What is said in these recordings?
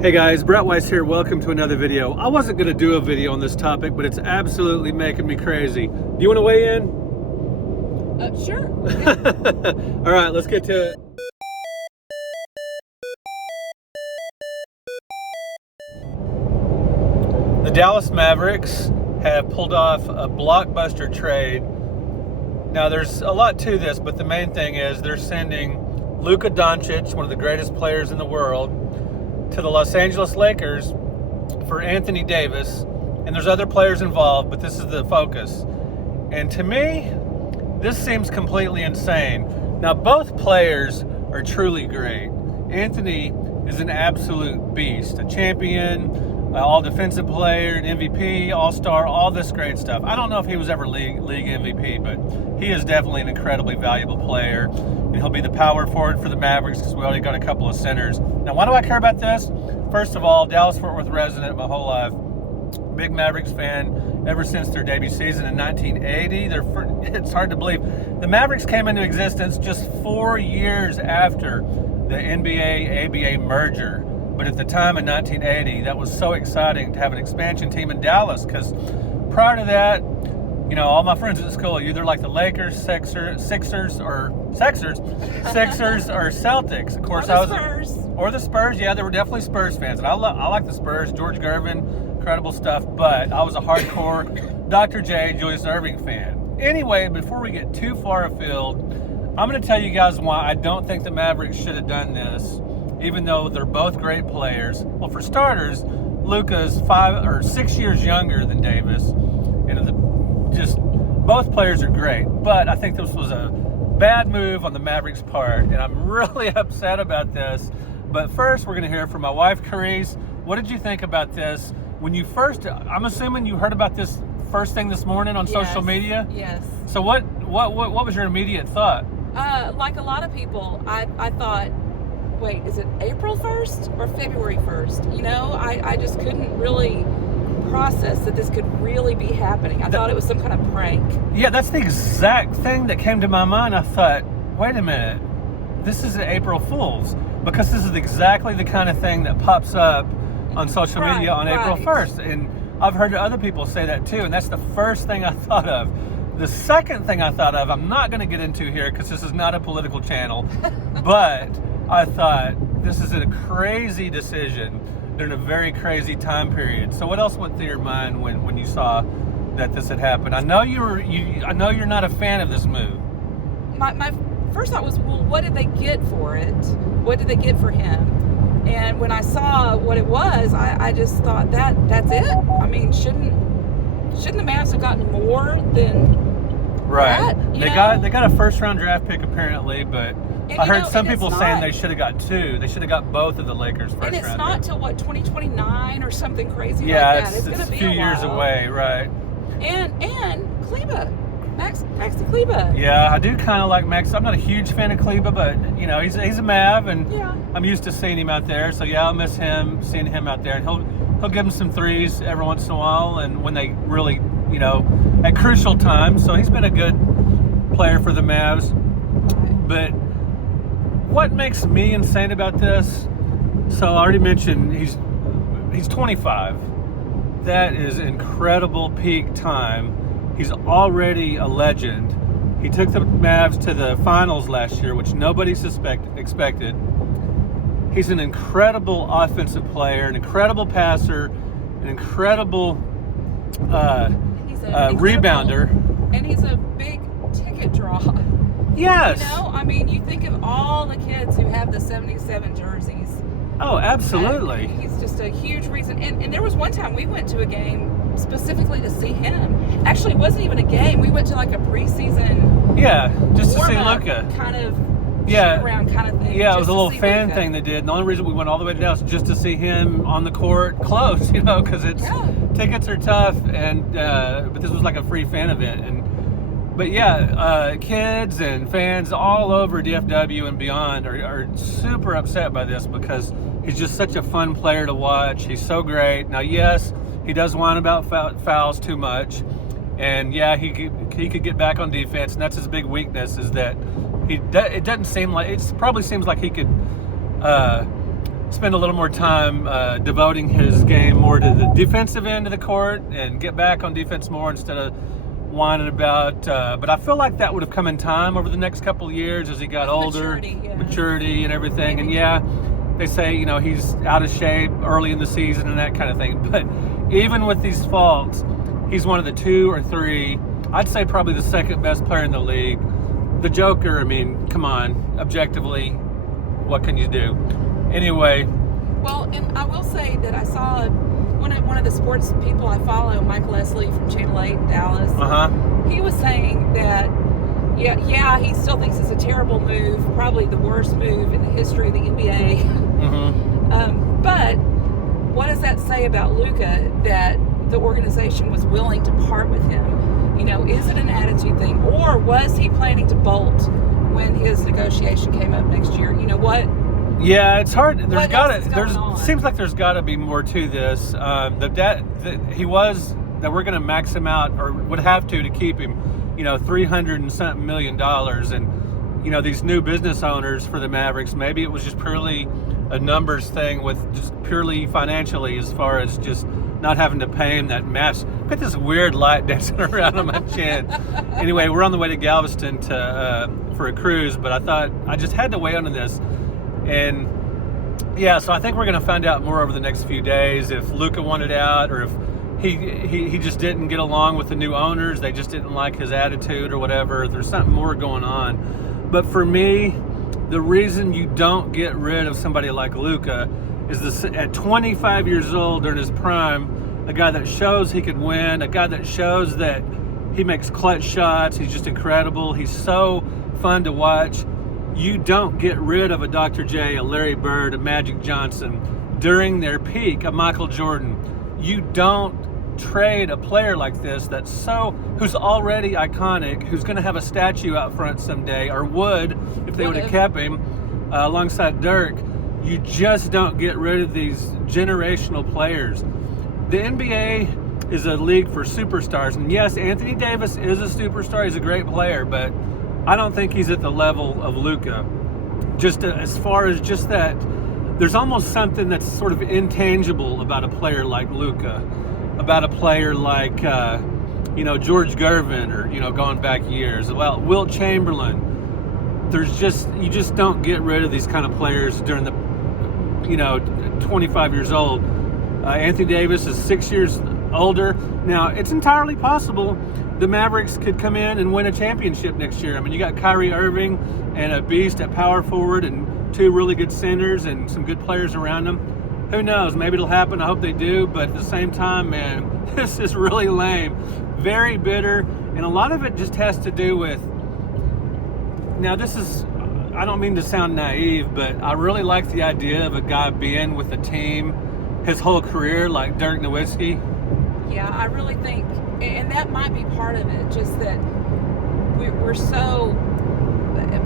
Hey guys, Brett Weiss here. Welcome to another video. I wasn't going to do a video on this topic, but it's absolutely making me crazy. Do you want to weigh in? Sure. All right, let's get to it. The Dallas Mavericks have pulled off a blockbuster trade. Now, there's a lot to this, but the main thing is they're sending Luka Doncic, one of the greatest players in the world, to the Los Angeles Lakers for Anthony Davis. And there's other players involved, but this is the focus. And to me, this seems completely insane. Now, both players are truly great. Anthony is an absolute beast, a champion, all-defensive player, an MVP, all-star, all this great stuff. I don't know if he was ever league MVP, but he is definitely an incredibly valuable player, and he'll be the power forward for the Mavericks because we already got a couple of centers. Now, why do I care about this? First of all, Dallas-Fort Worth resident my whole life, big Mavericks fan ever since their debut season in 1980. It's hard to believe. The Mavericks came into existence just 4 years after the NBA-ABA merger. But at the time in 1980, that was so exciting to have an expansion team in Dallas because prior to that, you know, all my friends at school, either like the Lakers, Sixers, or Celtics. Of course, or the Spurs. Yeah, there were definitely Spurs fans, and I like the Spurs. George Gervin, incredible stuff. But I was a hardcore Dr. J, Julius Erving fan. Anyway, before we get too far afield, I'm going to tell you guys why I don't think the Mavericks should have done this. Even though they're both great players. Well, for starters, Luka's 5 or 6 years younger than Davis, and just both players are great. But I think this was a bad move on the Mavericks' part, and I'm really upset about this. But first, we're going to hear from my wife, Carice. What did you think about this when you first? I'm assuming you heard about this first thing this morning on social media. Yes. So what was your immediate thought? Like a lot of people, I thought, wait, is it April 1st or February 1st? You know, I just couldn't really process that this could really be happening. I thought it was some kind of prank. Yeah, that's the exact thing that came to my mind. I thought, wait a minute, this is an April Fool's, because this is exactly the kind of thing that pops up on social media on April 1st. And I've heard other people say that too, and that's the first thing I thought of. The second thing I thought of, I'm not going to get into here because this is not a political channel, but I thought, this is a crazy decision during a very crazy time period. So what else went through your mind when you saw that this had happened? I know I know you're not a fan of this move. My first thought was, well, what did they get for it? What did they get for him? And when I saw what it was, I just thought that's it. I mean, shouldn't the Mavs have gotten more than right? That, they got a first round draft pick apparently, but I heard some people saying they should have got 2. They should have got both of the Lakers first round. And it's not till what, 2029 or something crazy like that. It's going to be a few years away, right? And Kleba, Maxi Kleba. Yeah, I do kind of like Max. I'm not a huge fan of Kleba, but you know he's a Mav, and yeah. I'm used to seeing him out there. So yeah, I'll miss seeing him out there, and he'll give him some threes every once in a while, and when they really, you know, at crucial times. So he's been a good player for the Mavs. Right. But what makes me insane about this? So I already mentioned he's 25. That is incredible peak time. He's already a legend. He took the Mavs to the finals last year, which nobody expected. He's an incredible offensive player, an incredible passer, an incredible rebounder. And he's a big ticket draw. Yes. You know, I mean, you think of all the kids who have the 77 jerseys. Oh, absolutely. He's just a huge reason. And there was one time we went to a game specifically to see him. Actually, it wasn't even a game. We went to like a preseason. Yeah, just to see Luka. Kind of around kind of thing. Yeah, it was a little fan thing they did. And the only reason we went all the way to Dallas was just to see him on the court close, you know, because tickets are tough. And but this was like a free fan event. But yeah, kids and fans all over DFW and beyond are super upset by this because he's just such a fun player to watch. He's so great. Now, yes, he does whine about fouls too much. And yeah, he could get back on defense, and that's his big weakness is that it doesn't seem like, it probably seems like he could spend a little more time devoting his game more to the defensive end of the court and get back on defense more instead of whining about. But I feel like that would have come in time over the next couple of years as he got older, maturity and everything. And yeah, they say, you know, he's out of shape early in the season and that kind of thing. But even with these faults, he's one of the 2 or 3, I'd say probably the second best player in the league. The Joker, I mean, come on, objectively, what can you do? Anyway. Well, and I will say that I saw one of the sports people I follow, Mike Leslie from Channel 8 in Dallas. He was saying that, yeah, he still thinks it's a terrible move, probably the worst move in the history of the NBA. But what does that say about Luka that the organization was willing to part with him? You know, is it an attitude thing, or was he planning to bolt when his negotiation came up next year? You know what? Yeah, it's hard. Seems like there's got to be more to this. The debt that we're going to max him out, or would have to keep him, you know, $300 and something million, and you know, these new business owners for the Mavericks, maybe it was just purely a numbers thing with just purely financially, as far as just not having to pay him that mess. Got this weird light dancing around on my chin. Anyway, we're on the way to Galveston for a cruise, but I thought I just had to weigh on this. And yeah, so I think we're going to find out more over the next few days if Luka wanted out, or if he just didn't get along with the new owners. They just didn't like his attitude or whatever. If there's something more going on. But for me, the reason you don't get rid of somebody like Luka is this: at 25 years old, during his prime, a guy that shows he could win, a guy that shows that he makes clutch shots. He's just incredible. He's so fun to watch. You don't get rid of a Dr. J, a Larry Bird, a Magic Johnson during their peak, a Michael Jordan. You don't trade a player like this who's already iconic, who's going to have a statue out front someday, or would if they would have kept him alongside Dirk. You just don't get rid of these generational players. The NBA is a league for superstars, and yes, Anthony Davis is a superstar. He's a great player, but I don't think he's at the level of Luka. Just as far as just that, there's almost something that's sort of intangible about a player like Luka, about a player like, George Gervin, or, going back years. Well, Wilt Chamberlain. You just don't get rid of these kind of players during the, 25 years old. Anthony Davis is 6 years older. Now, it's entirely possible the Mavericks could come in and win a championship next year. I mean, you got Kyrie Irving and a beast at power forward and 2 really good centers and some good players around them. Who knows? Maybe it'll happen. I hope they do. But at the same time, man, this is really lame. Very bitter. And a lot of it just has to do with... Now, I don't mean to sound naive, but I really like the idea of a guy being with a team his whole career, like Dirk Nowitzki. Yeah, I really think, and that might be part of it, just that we're so,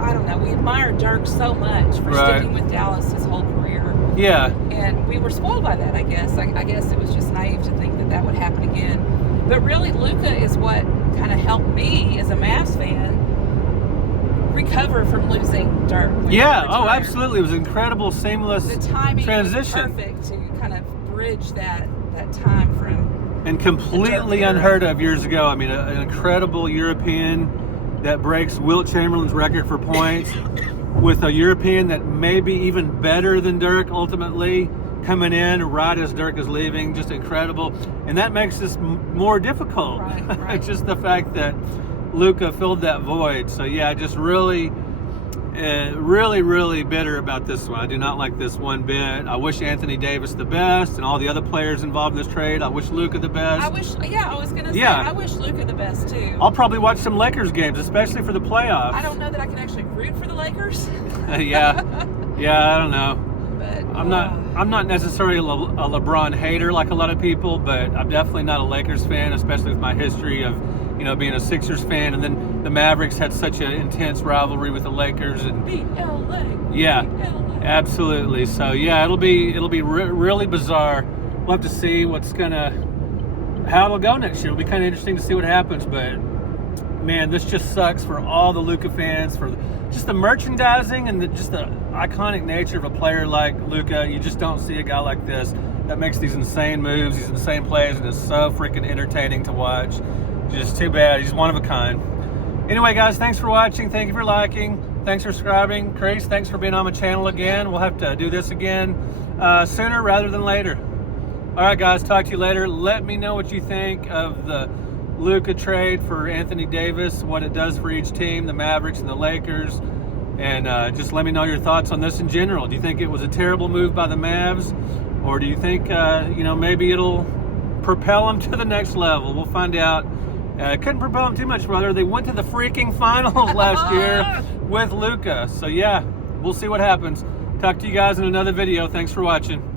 I don't know, we admire Dirk so much for sticking with Dallas his whole career. Yeah. And we were spoiled by that, I guess. I guess it was just naive to think that would happen again. But really, Luka is what kind of helped me as a Mavs fan recover from losing Dirk. Yeah, absolutely. It was an incredible, seamless transition. The timing was perfect to kind of bridge that time from... And completely unheard of years ago. I mean, an incredible European that breaks Wilt Chamberlain's record for points with a European that may be even better than Dirk ultimately coming in right as Dirk is leaving. Just incredible. And that makes this more difficult. Right. Just the fact that Luka filled that void. So yeah, just really bitter about this one. I do not like this one bit. I wish Anthony Davis the best and all the other players involved in this trade. I wish Luka the best. I was going to say, I wish Luka the best too. I'll probably watch some Lakers games, especially for the playoffs. I don't know that I can actually root for the Lakers. Yeah, I don't know. But I'm not necessarily a LeBron hater like a lot of people, but I'm definitely not a Lakers fan, especially with my history of being a Sixers fan, and then the Mavericks had such an intense rivalry with the Lakers. And yeah, absolutely. So yeah, it'll be really bizarre. We'll have to see how it'll go next year. It'll be kind of interesting to see what happens. But man, this just sucks for all the Luka fans, for just the merchandising and just the iconic nature of a player like Luka. You just don't see a guy like this that makes these insane moves, these insane plays, and is so freaking entertaining to watch. Just too bad. He's one of a kind. Anyway, guys, thanks for watching. Thank you for liking. Thanks for subscribing. Chris, thanks for being on my channel again. We'll have to do this again sooner rather than later. All right, guys, talk to you later. Let me know what you think of the Luka trade for Anthony Davis, what it does for each team, the Mavericks and the Lakers. And just let me know your thoughts on this in general. Do you think it was a terrible move by the Mavs? Or do you think, maybe it'll propel them to the next level? We'll find out. Couldn't propel them too much, brother. They went to the freaking finals last year with Luka. So, yeah, we'll see what happens. Talk to you guys in another video. Thanks for watching.